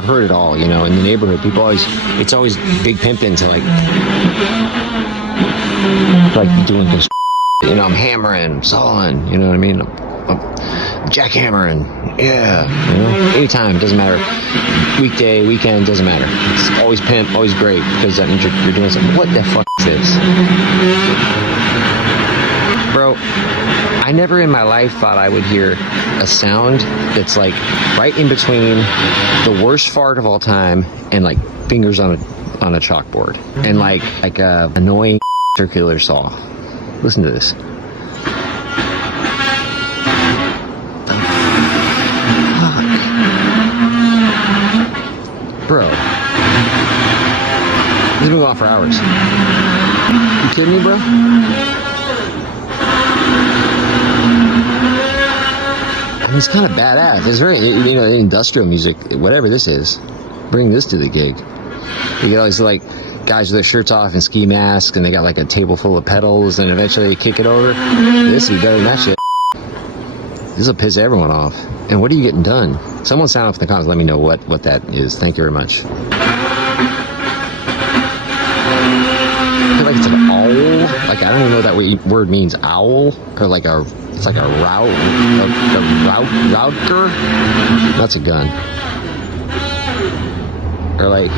I've heard it all, you know, in the neighborhood. People always, it's always big pimping to like doing this, you know, I'm hammering, I'm sawing, you know what I mean? I'm jackhammering, yeah, you know, anytime, doesn't matter. Weekday, weekend, doesn't matter. It's always pimp, always great, because that means you're doing something. What the fuck is this? Bro, I never in my life thought I would hear a sound that's like right in between the worst fart of all time and like fingers on a chalkboard and like a annoying circular saw. Listen to this. Fuck. Bro. This has been going on for hours. You kidding me, bro? I mean, it's kind of badass. It's very, you know, industrial music, whatever this is. Bring this to the gig. You get all these like guys with their shirts off and ski masks, and they got like a table full of pedals, and eventually they kick it over. This will be better than that shit. This will piss everyone off. And what are you getting done? Someone sound off in the comments. Let me know what that is. Thank you very much. I feel like it's an owl. Like I don't even know what that word means. Owl or like a. It's like a router. That's a gun. Or like.